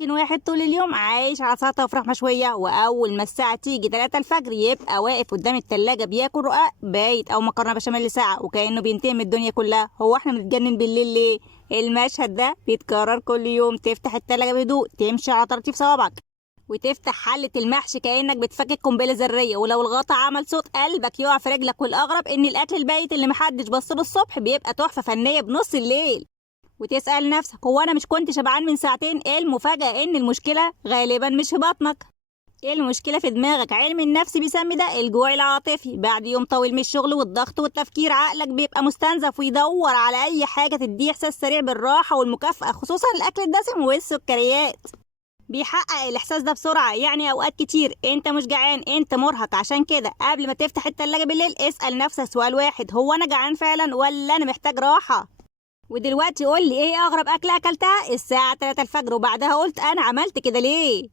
ممكن واحد طول اليوم عايش على سلطة وفراخ مشوية، وأول ما الساعة تيجي 3 الفجر يبقى واقف قدام التلاجة بياكل رقاق بايت أو مكرونة بشاميل ساعة وكأنه بينتهي من الدنيا كلها. هو احنا بنتجنن بالليل ليه؟ المشهد ده بيتكرر كل يوم. تفتح التلاجة بهدوء، تمشي على طراطيف صوابعك وتفتح حلة المحشي كأنك بتفكك قنبلة ذرية، ولو الغطا عمل صوت قلبك يقع في رجلك. والأغرب إن الأكل البايت اللي محدش بصله الصبح بيبقى تحفة فنية بنص الليل. وتسأل نفسك هو أنا مش كنت شبعان من ساعتين؟ إيه المفاجأة؟ إن المشكلة غالبا مش في بطنك، إيه المشكلة في دماغك. علم النفس بيسمي ده الجوع العاطفي. بعد يوم طويل من الشغل والضغط والتفكير عقلك بيبقى مستنزف ويدور على أي حاجة تديه إحساس سريع بالراحة والمكافأة، خصوصا الأكل الدسم والسكريات. بيحقق الإحساس ده بسرعة. يعني أوقات كتير أنت مش جعان، أنت مرهق. عشان كده قبل ما تفتح التلاجة بالليل اسأل نفسك سؤال واحد: هو أنا جعان فعلا ولا أنا محتاج راحة؟ ودلوقتي قول لي ايه اغرب اكله اكلتها الساعه 3 الفجر وبعدها قلت انا عملت كده ليه؟